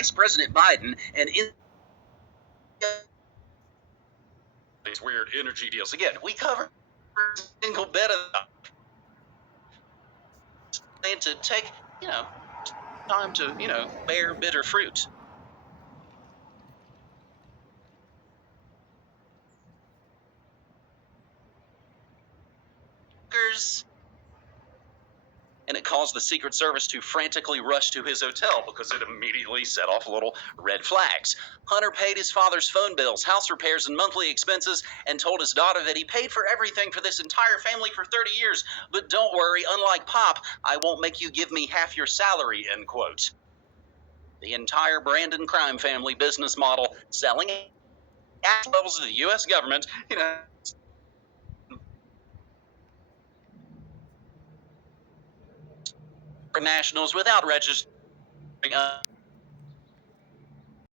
Vice President Biden and in these weird energy deals. Again, we cover a single bit of them to take, time to, bear bitter fruit. And it caused the Secret Service to frantically rush to his hotel because it immediately set off little red flags. Hunter paid his father's phone bills, house repairs, and monthly expenses, and told his daughter that he paid for everything for this entire family for 30 years. But don't worry, unlike Pop, I won't make you give me half your salary, end quote. The entire Brandon crime family business model, selling at levels of the U.S. government, nationals without registering